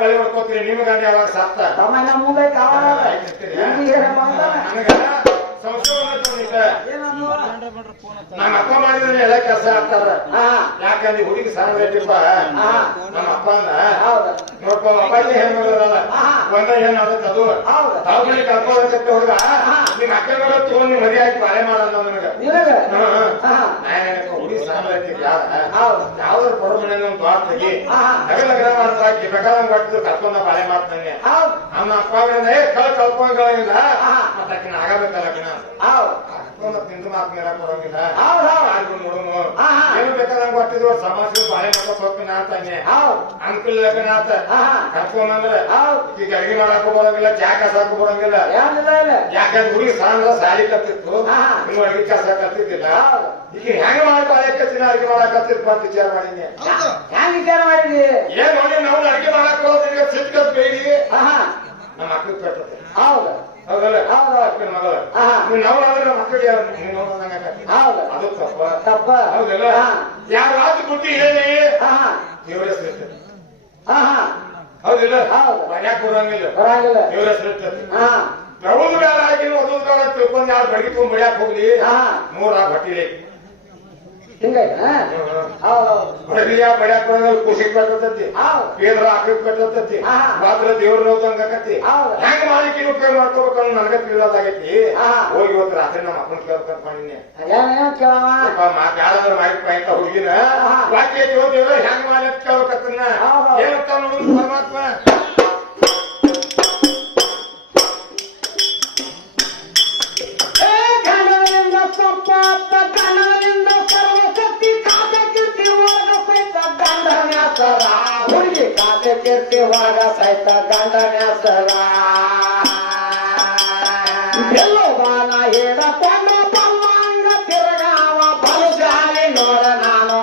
ಬಳಿ ಹೊಡ್ಕೋತೀರಿ ನಿಮ್ ಗಂಡ ಯಾವಾಗ ನಮ್ಮ ಮುಂದೆ ಕಾವಾಡ ನಮ್ಮ ಅಪ್ಪ ಮಾಡಿದ್ರೆ ಎಲ್ಲ ಕೆಲಸ ಆಗ್ತಾರ. ಯಾಕಂದ್ರೆ ಹುಡುಗಿ ಹಾ. ನಮ್ಮ ಅಪ್ಪ ಅಂದ ನೋಡ್ಕೊ ಅಪ್ಪಾಜಿ ಹೆಣ್ಮಗಳಲ್ಲ. ಒಂದ ಏನ್ ಅದಕ್ಕೆ ಅದು? ತಾವು ಬಳಿ ಹುಡುಗ ಹಾ. ನಿಮ್ ಅಕ್ಕ ತಗೊಂಡು ಮದಿ ಹಾಕಿ ಬಾಳೆ ಮಾಡಲ್ಲ ನನಗ? ನಾನು ಹುಡುಗಿ ಯಾವ್ದಾರು ಬಡ ಮನೆ ಒಂದು ದ್ವಾರ ತೆಗಿ. ನಗಲ ನಗರ ನಗರ ಮಾಡ್ತಾಕಿ ಬೇಕಾದಂಗ್ ಕಟ್ಟಿದ್ರು ಕರ್ಕೊಂಡ ಬಾಳೆ ಮಾಡ್ತಾನೆ. ನಮ್ಮ ಅಪ್ಪ ಏ ಕಳ್ ಕಳ್ಕೊಂಡಂಗಿಲ್ಲ ಹಾ. ಮತ್ತೆ ಆಗಬೇಕಲ್ಲ ಆಕಿನ ಕರ್ಕೊಂಡ ತಿಂದು ಮಾತು ಮೇಲೆ ಕೊಡಂಗಿಲ್ಲ ಹೌದು ಹೌದು. ಆದ್ರೂ ನೋಡುನು. ಏನು ಬೇಕಾದಂಗ್ ಕೊಟ್ಟಿದ್ರು ಸಮಾಜದ ಬಾಳೆ ಮಾಡಕ್ ಹೋಗ್ತೀನಿ ಹೌದು. ಅಂಕಲ್ ಹಾ ಹೌದು. ಈಗ ಅಡಿಗೆ ಮಾಡಕ್ ಬರಂಗಿಲ್ಲ ಚಾ ಕಸಾಕು ಬರಂಗಿಲ್ಲ. ಯಾಕಂದ್ರೆ ಹುಡುಗಿ ಸಾಲಿ ಕತ್ತಿತ್ತು. ಇನ್ನು ಅಡಿಗೆ ಕಸ ಕತ್ತಿದ್ದಿಲ್ಲ ಈಗ ಹೆಂಗ್ ಮಾಡಿ ಬಾಳೆ ಕತ್ತಿನ ಅಡಿಗೆ ಮಾಡಕ್ ಕತ್ತಿದ್ ಅಂತ ವಿಚಾರ ಮಾಡಿದ್ನೆ ಹೆಂಗ್ ವಿಚಾರ ಮಾಡಿದ್ರಿ ಏನ್ ನೋಡಿ ನಾವು ಅಡಿಗೆ ಮಾಡಕ್ ಹೋದ್ರೆ ಸಿಟ್ ಕತ್ ಬೇಡಿ ನಮ್ಮ ಕಟ್ಟತ್ತೆ ಹೌದು. ಹೌದಲ್ಲ? ಹೌದು. ಅಕ್ಕನ ಮಗಳ ನಾವು ಆದ್ರೆ ನಮ್ಮ ಮಕ್ಕಳಿಗೆ ಯಾರು? ಆಕತಿ. ಹೌದು. ಅದು ತಪ್ಪ. ತಪ್ಪ. ಹೌದಲ್ಲ? ಹಾ. ಯಾರು ಆತು ಬುದ್ಧಿ ಹೇಳಿ? ದೇವ್ರ ಹಾ ಹೌದಿಲ್ಲ? ಹೌದು. ಮನ್ಯಾಗ ಬರಂಗಿಲ್ಲ? ಬರಂಗಿಲ್ಲ. ದೇವ್ರ ಹೆಸರು ಇರ್ತದೆ ಹಾ. ಪ್ರಭುದ ಬೇಡ ಆಗಿ ಮದುವೆ ಬೇಡ ತಿಳ್ಕೊಂಡು ಯಾರು ಬಡಿ ತುಂಬ ಬಡಿಯಾಕ ಹೋಗ್ಲಿ? ಹಾ. ಮೂರ ಬಟ್ಟಿಲಿ. ಹಿಂಗೈತೆ ಹಾ? ಹೌದು ಹೌದು. ಬಡಿಯ ಬಡಿಯಾಕ ಬರಂಗಿಲ್ಲ ಖುಷಿ ಕಟ್ಟತತಿ ಹೌದು ಕೇಂದ್ರ ಹಾಕಕ್ ಕಟ್ಟತತಿ ಹಾ. ಮಾತ್ರ ದೇವ್ರ ನೋದಂಗ ಆಕತಿ ಹೌದು. ಹೆಂಗ್ ಮಾಡಿಕೆ ಉಪಯೋಗ ಮಾಡ್ಕೋಬೇಕು ಅನ್ನೋ ನನಗ ತಿಳಿಯೋದಾಗೈತಿ ಹಾ. ಹೋಗಿ ಇವತ್ತು ರಾತ್ರಿ ನಮ್ಮ ಅಪ್ಪನ ಕೇಳ್ಕೊಂತ ಮಾಡಿನಿ. ಏನೇನ್ ಕೇಳವ ಯಾರಾದ್ರೂ ಮಾಹಿತಿ ಪಾಯಿಂಟ್ ಹುಡುಗಿನ. ಹಾ. ವಾಕ್ಯ ಕೇಳ್ದೇವ್ರ ಹೆಂಗ್ ಮಾಡಿ ಅಂತ ಕೇಳ್ಬೇಕತ್ತನ್ನ ಹೌದು. ಏನಂತ ನೋಡುದು ಪರಮಾತ್ಮ. ಏ ಗಣದಿಂದ ಸಂಪಾತ ಗಂಡನ ಹೆಸರ ಹುಡುಗಿ ಕಾದೆ ಕೀರ್ತಿ ಒಳಗ ಸಹಿತ ಗಂಡನ ಗೆಲ್ಲುವಾನ ಹಿಡಕೊಂಡು ಬಲ್ಲಂಗ ತಿರುಗಾವ. ಬಲುಶಾಲಿ ನೋಡ ನಾನು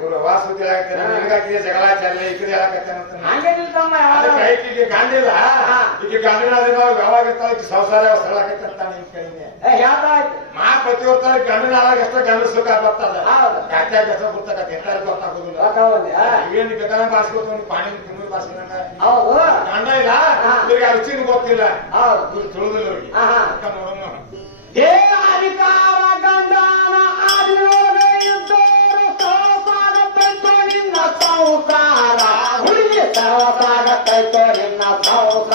ಇವ್ರು ವಾಸ ಹೇಳಾಕತ್ತೇನಂತ ನಾವು ಯಾವಾಗ ಸಂಸಾರ ಮಾ ಗಂಡನ ಸುಖ ಬರ್ತದ ಹೌದು. ಗೊತ್ತಾಗೋದಿಲ್ಲ ಬೇಕಾದ್ರೆ ಬಾಸ್ಕೋತ ಪಾಣಿ ತಿಂಗಳು ಬಾಸ್ಕೊಂಡ ಗಂಡ ಇಲ್ಲ. ಹಾ. ಇವ್ರಿಗೆ ರುಚಿನೂ ಗೊತ್ತಿಲ್ಲ. ತಿಳಿದಿಲ್ಲ ಅವ್ರಿಗೆ. ನೋಡೋಣ ಸಂಸಾರ ಕೈತೋ ನಿನ್ನ ಸಂಸಾರ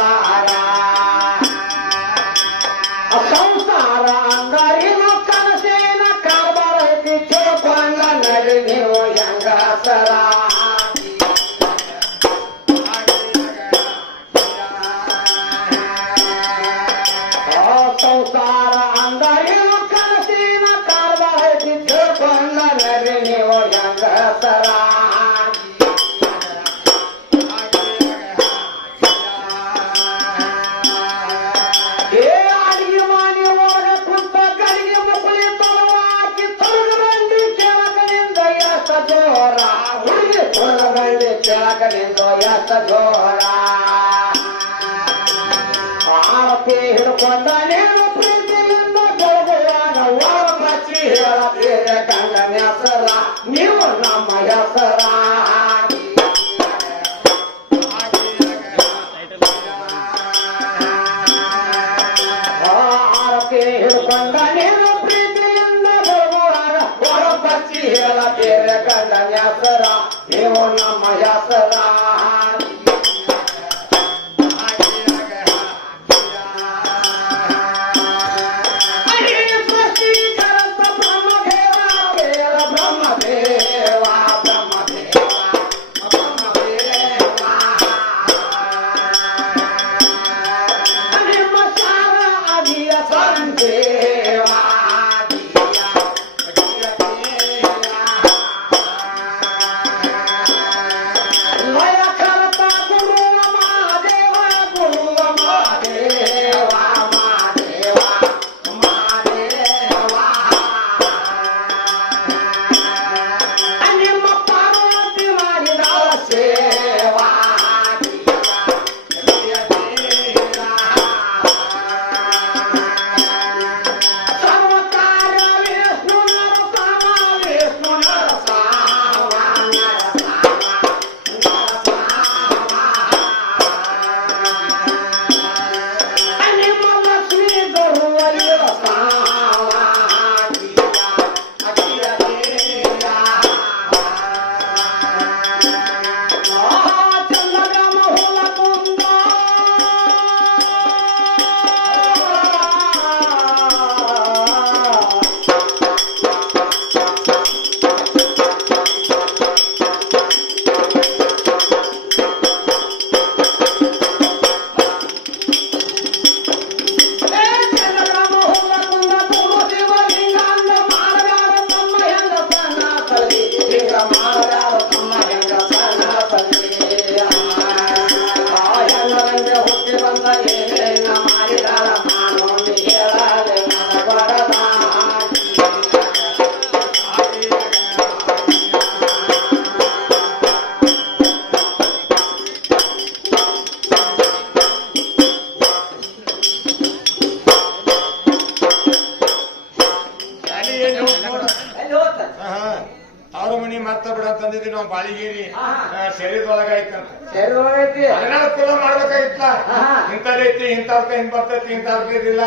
ಇಂಥವ್ಕ ಹಿಂಗ್ ಬರ್ತೈತಿ ಇಂಥವ್ಕ ಇದಿಲ್ಲ.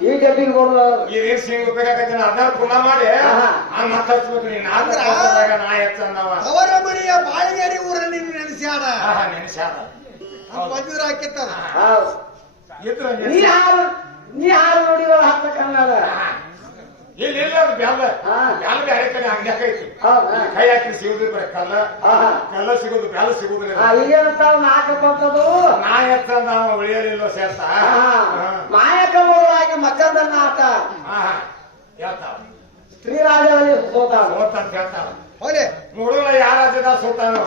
ಈ ಕೊಡೋದು ಈ ರೀತಿ ಹಿಂಗ್ ಉಪಯೋಗಕ್ಕೆ ಅದನ್ನ ಕುಲ ಮಾಡಿ. ಹಂಗ ಮಾತಾಡ್ಸ್ಬೇಕು ನೀನ್ ಅಂದ್ರೆ ನಾ ಹೆಚ್ಚ ಅವರ ಮನೆಯ ಬಾಳಿಗೇರಿ ಊರಲ್ಲಿ ನೆನೆಸ್ಯಾಡ ನೆನೆಸ್ಯಾಡ ಬಂದಿದ್ರ ಹಾಕಿತ್ತಲ್ಲ ಹೌದು. ಇದ್ರ ನೀ ಹಾಲು ನೀ ಕನ್ನಡ ಇಲ್ಲಿ ಇಲ್ಲ ಅದು ಬ್ಯಾಲ. ಬ್ಯಾಲ ಬ್ಯಾರೆ ಕಡೆ ಅಂಗ್ಡ್ಯಾಕ ಐತಿ ಕೈ ಹಾಕಿ ಸಿಗುದು ಬರೀ ಕಲ್ಲ. ಕಲ್ಲ ಸಿಗುದು ಬ್ಯಾಲ ಸಿಗುದಿಲ್ಲ. ಆ, ಈಗೇನಂತಾವ ನಾಲ್ಕು ಬಂದದು ನಾ ಎತ್ತ ನಾವು ಉಳಿಯಲಿಲ್ಲ ಸೇರ್ತ. ಮಾಯಕವಾಗಿ ಮಕ್ಕಂದನ್ನ ಆಟ? ಹೇಳ್ತಾವ. ಶ್ರೀರಾಜಲ್ಲಿ ಸೋತಾವ ಸೋತಂತ ಹೇಳ್ತಾವ. ಹೋಲೆ ನೋಡೋಣ ಯಾರ ರಾಜ್ಯದ ಸೋತಾನು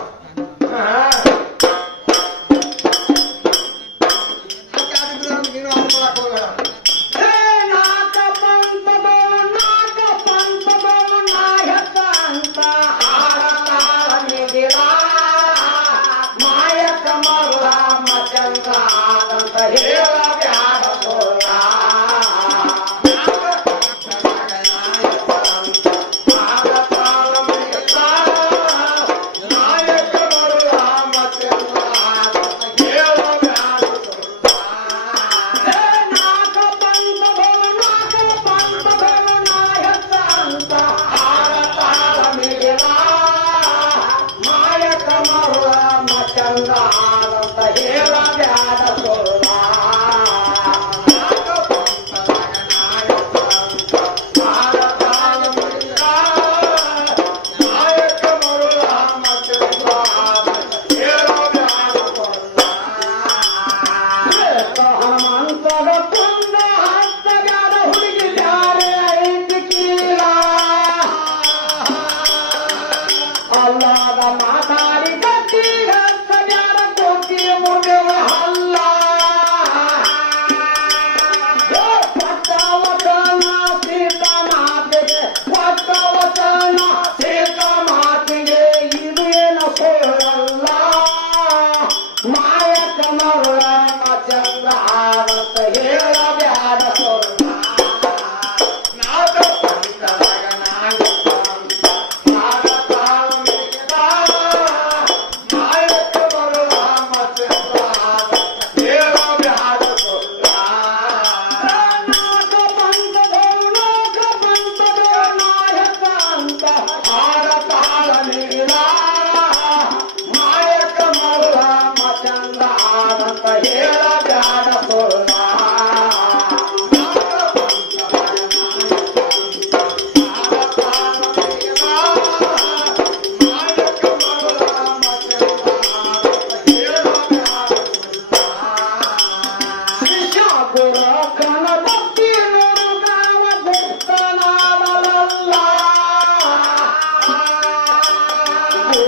ಅಂತ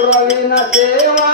గురవిన సేవా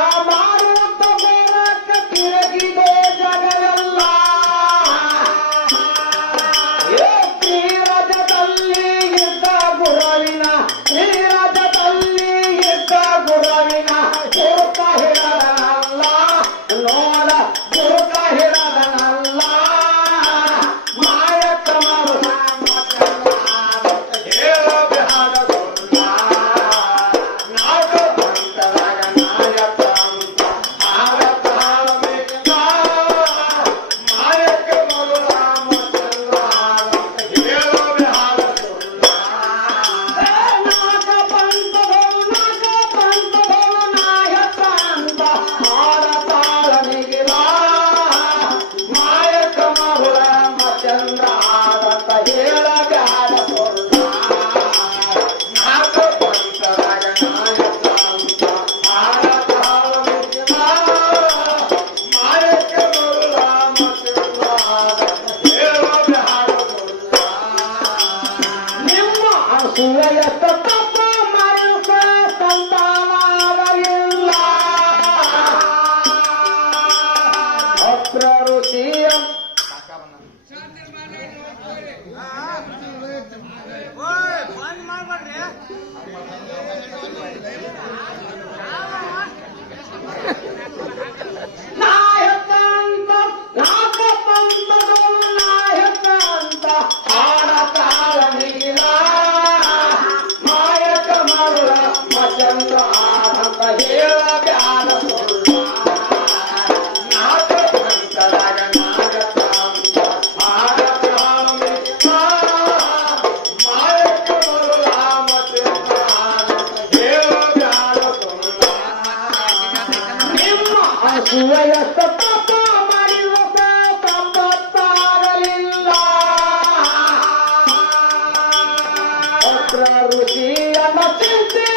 Yeah. nuestra Lucía Matilde.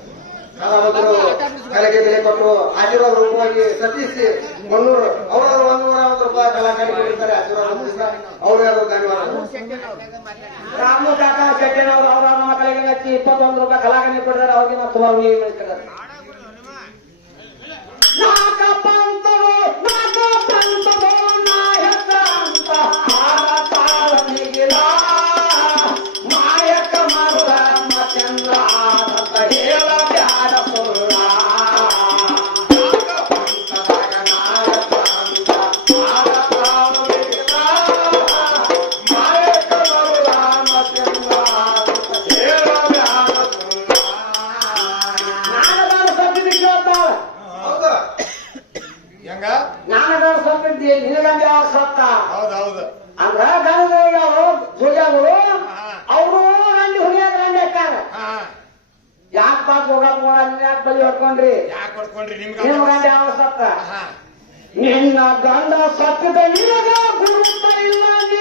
ನಾನೊಬ್ಬರು ಕಲೆಗೆ ಬೆಲೆ ಕೊಟ್ಟು ಆಶೀರ್ವಾದ ರೂಪವಾಗಿ ಸತೀಶ್ ಮುನ್ನೂರು ಅವರು ಒಂದು ನೂರ ರೂಪಾಯಿ ಕಲಾಕಾರಿ ಆಶೀರ್ವಾದ ಅವ್ರಿಗಾದ್ರು ಧನ್ಯವಾದ. ರಾಮು ಕಾಕಾ ಶೆಟ್ಟಿನವರು ಅವರ ನಮ್ಮ ಕಲೆಗೆ ಹಚ್ಚಿ ಇಪ್ಪತ್ತೊಂದು ರೂಪಾಯಿ ಕೊಡ್ತಾರೆ ಅವ್ರಿಗೆ ನಾವು ಯಾಕೆ ಬಲಿ ನಿನ್ನ ಗಂಡ ಸತ್ತದ ಗುರುತ ಇಲ್ಲ ನೀ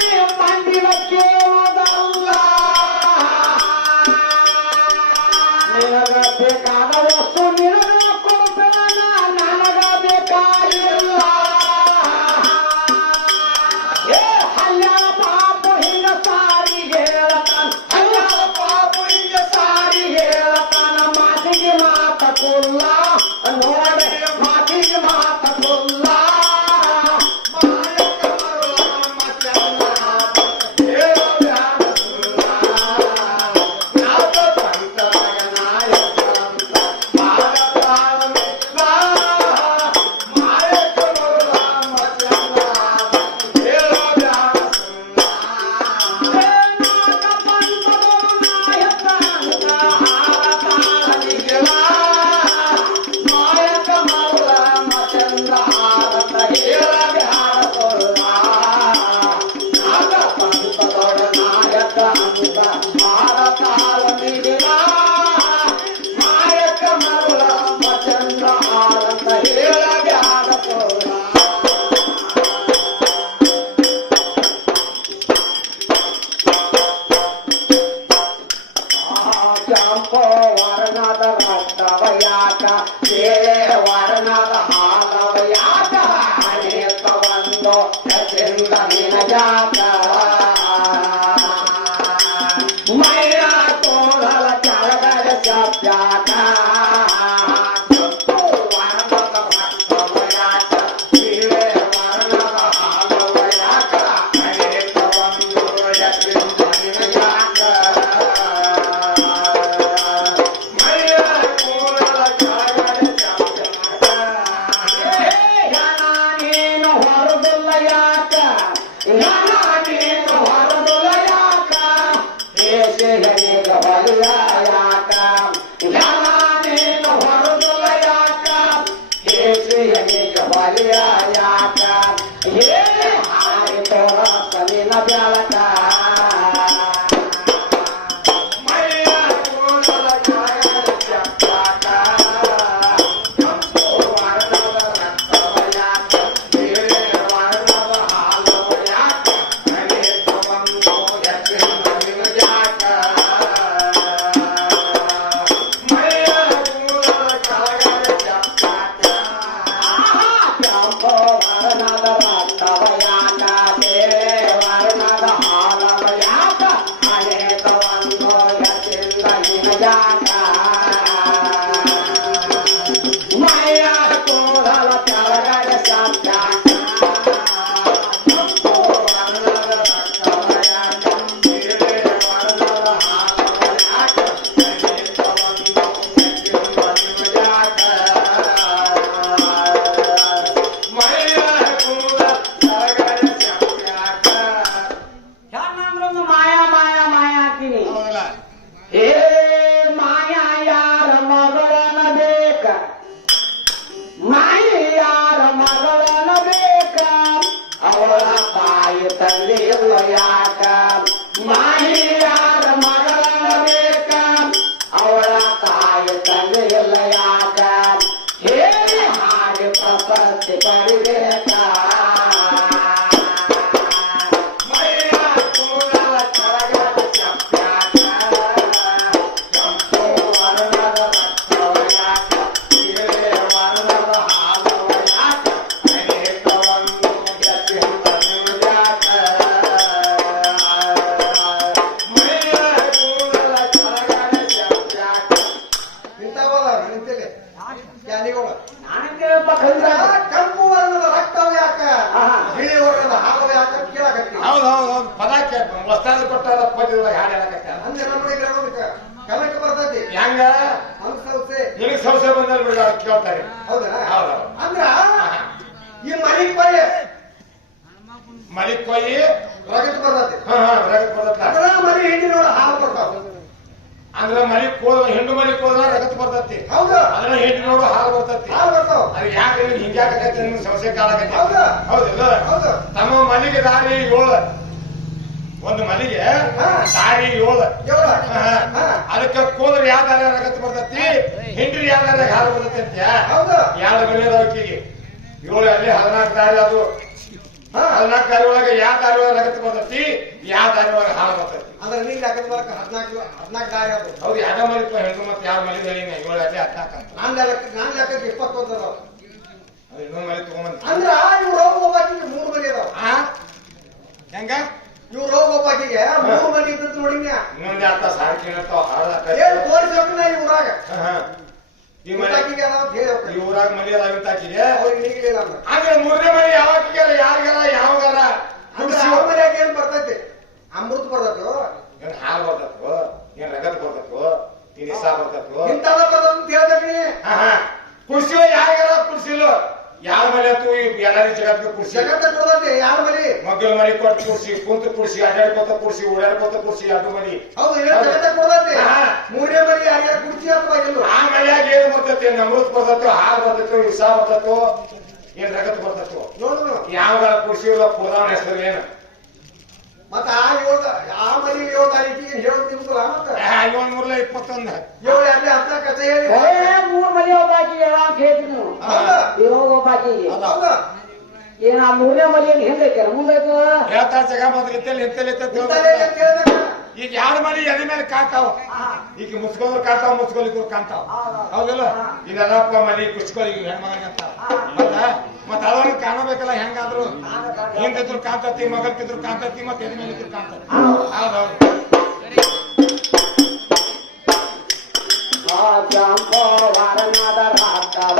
श्याम को वरनाद रत्तवयाका ये ಜಯ ಜಾಗ ಹೊಸ್ತಾದ ಕೊಟ್ಟಾರ ಪದ್ಯದೊಳಗೆ ಹಾಡು ಅಂದ್ರೆ ನಮ್ಮ ಬರ್ತೈತಿ ಹೆಂಗ? ಮನ್ಸಲ್ಸೆ ನಿನಗೆ ಸಂಶಯ ಬಂದಲ್ಲಿ ಬಿಡ ಕೇಳ್ತಾರೆ? ಹೌದಾ? ಹೌದು. ಅಂದ್ರ ಈ ಮರಿ ಕೊಯ್ಯ ಮಲಿಕ್ ಕೊಯ್ಯಿ ರಗತ್ ಬರ್ತೈತಿ ಹಾ ಹಾ ರಗತ್ ಬರ್ತೈತಿ? ಅಂದ್ರ ಮರಿ ಹಿಂಡಿನೊಳ ಹಾಲು ಬರ್ತಾವ ಅಂದ್ರ ಮಲಿಕ್ ಹೋದ ಹೆಣ್ಣು ಮಲಿಕ್ ಹೋದ್ರ ರಗತ್ ಬರ್ತೈತಿ ಹೌದಾ. ಹೆಣ್ಣು ನೋಡು ಹಾಲು ಬರ್ತೈತಿ ಹಾಲು ಬರ್ತಾವ ಅದು ಯಾಕೆ ಹಿಂಗಾಗತ್ತೆ ನಿಮ್ಗೆ ಸಮಸ್ಯೆ ಕಾಲಾಗತ್ತೆ ಹೌದಾ? ಹೌದಿಲ್ಲ ಹೌದು. ತಮ್ಮ ಮನೆಗೆ ದಾರಿ ಏಳು. ಒಂದು ಮನೆಗೆ ಸಾರಿ ಏಳು. ಅದಕ್ಕೆ ಕೋದ್ರ ಯಾವ ದಾರಿ ರಗತ್ ಬರ್ತೈತಿ? ಹಿಂಡ್ರಿ ಯಾವ ದಾರಿ ಹಾಲು ಬರ್ತೈತಿ ಅಂತ ಹೌದು. ಎರಡು ಮನೆ ಅದಾವಕ್ಕಿಗೆ ಏಳು ಅಲ್ಲಿ ಹದಿನಾಲ್ಕು ದಾರಿ ಅದು. ಹದಿನಾಲ್ಕು ದಾರಿ ಒಳಗ ಯಾವ ದಾರಿ ಒಳಗೆ ರಗತ್ ಬರ್ತೈತಿ? ಯಾವ ದಾರಿ ಒಳಗೆ ಹಾಲು ಬರ್ತೈತಿ? ಅಂದ್ರೆ ನೀನ್ ಲೆಕ್ಕದ ಬರಕ ಹದಿನಾಲ್ಕು ಹದಿನಾಲ್ಕು ದಾರಿ ಅದು ಹೌದು ಯಾವ ಮನೆ ಹೆಣ್ಣು ಮತ್ತೆ ಯಾವ ಮನೆ ಹೇಳಿನ ಏಳು ಅಲ್ಲಿ ಹದಿನಾಲ್ಕು ಅಂತ. ನಾನ್ ಲೆಕ್ಕ ನಾನು ಲೆಕ್ಕಕ್ಕೆ ಇಪ್ಪತ್ತೊಂದು ಅದಾವ. ಅದು ಇನ್ನೊಂದು ಮನೆ ತಗೊಂಬಂದ. ಅಂದ್ರ ಇವ್ರು ಹೋಗಿ ಮೂರು ಮನೆ ಅದಾವ. ಹೆಂಗ? ಇವ್ರು ಒಬ್ಬಾಕಿಗೆ ಮೂರು ಮನಿ ಇದ್ದದ್ದು ನೋಡಿನ್ಯಾ ಇನ್ನೊಂದೇ ಅರ್ಥ ಸಾರಿ ಕೇಳತ್ತಾವ ಏನ್ ತೋರಿಸ್ಬೇಕನ್ನ ಈ ಊರಾಗ? ಈ ಮನೆ ಇವ್ರಾಕಿಗೆ ಅದಾವ ಅಂತ ಹೇಳಿ ಊರಾಗ ಮನೆ ಅದಾವ ಇಂತಾಕಿಗೆ ಅವ್ರಿಗೆ ನೀಗಿಲಿಲ್ಲ ಅಂದ್ರೆ ಆದ್ರೆ ಮೂರನೇ ಮನೆ ಅಂದ್ರೆ ಅವ್ರ ಮನ್ಯಾಗ ಏನ್ ಬರ್ತೈತಿ? ಅಮೃತ ಬರ್ತೈತೋ? ಏನ್ ಹಾಲು ಬರ್ತಕ್ಕೋ ಏನ್ ರಗತ್ ಬರ್ತಕ್ಕೋ ತಿನಿಸ ಬರ್ತಕ್ಕೋ ಇಂಥದ ಬರ್ತದ ಅಂತ ಹೇಳ್ಬೇಕು ನೀ ಹಾ ಯಾವ ಮನೆ ಆತು ಎಲ್ಲಾರಿ ಜಗತ್ಗೆ ಕುಡ್ಸಿ ಜಗತ್ತ ಯಾರ ಮನೆ ಮಗ್ಗಲ ಮನೆ ಕೊಟ್ಟು ಕುರ್ಸಿ ಕುಂತು ಕುರ್ಸಿ ಅಡ್ಡಾಡ್ಕೊತ ಕುರ್ಸಿ ಓಡಾಡ್ಕೊತ ಕುರ್ಸಿ ಅಡ್ಡು ಮನೆ ಹೌದು ಜಗತ್ತ ಕೊಡದೈತಿ. ಹಾ. ಮೂರನೇ ಮನಿ ಯಾರ್ಯಾರ ಕುರ್ಸಿ ಅಥವಾ ಎಲ್ಲೋ ಆ ಮನೆಯಾಗ ಏನು ಬರ್ತೈತಿ? ನಮೃತ್ ಬರ್ತೈತೋ ಹಾಲು ಬರ್ತೈತೋ ವಿಷ ಬರ್ತೈತೋ? ಏನ್ ರಗತ್ ಬರ್ತೈತೋ? ನೋಡು ಯಾವಾಗ ಕುಡ್ಸಿಲ್ಲ ಪುರಾಣ ಹೆಸರು ಏನು? ಮತ್ತ ಆ ಏಳು ಆ ಮನಿ ಏಳು ತಾರೀಕಿಗೆ ಹೇಳೋದು ನಿಮ್ಗಲ್ಲ ಮತ್ತ? ಮೂರ್ಲ ಇಪ್ಪತ್ತೊಂದು. ಏಳು ಅಲ್ಲಿ ಹತ್ತ ಕಥೆ ಹೇಳಿ. ಏ ಮೂರ್ ಹೇಳ್ತೀನಿ ಇರೋದು ಒಬ್ಬಾಕಿ. ಹೌದಾ? ಏನ್ ಆ ಮೂರನೇ ಮನೆ ಹೆಂಗೈತೆ ಮುಂದೈತು ಹೇಳ್ತಾ ಜಗ ಮೊದಲು ಇತ್ತಲ್ಲಿ ಇತ್ತಲ್ಲಿ. ಈಗ ಎರಡು ಮನೆ ಎದೆ ಮೇಲೆ ಕಾಣ್ತಾವ? ಈಗ ಮುಚ್ಕೊಂಡ್ರು ಕಾಣ್ತಾವ ಮುಚ್ಕೊಲಿಕ್ಕೂ ಕಾಣ್ತಾವ. ಹೌದಲ್ಲ? ಇದೆಲ್ಲಪ್ಪ ಮನೆ ಕುಚ್ಕೊಲಿ ಹೆಣ್ಮಗನಿಗೆ ಅಂತ ಹೌದಾ? ಮತ್ತ ಅದನ್ನ ಕಾಣಬೇಕಲ್ಲ ಹೆಂಗಾದ್ರು? ಹೆಂಗಿದ್ರು ಕಾಣ್ತತಿ ಮಗಲ್ಕಿದ್ರು ಕಾಣ್ತತಿ ಮತ್ತೆ ಎದೆ ಮೇಲೆ ಕಾಂತತಿ. ಕಾಣ್ತತಿ ಹೌದೌದು. ಆ ಜಾಂಬೋ ವಾರನಾದ ರಕ್ತವ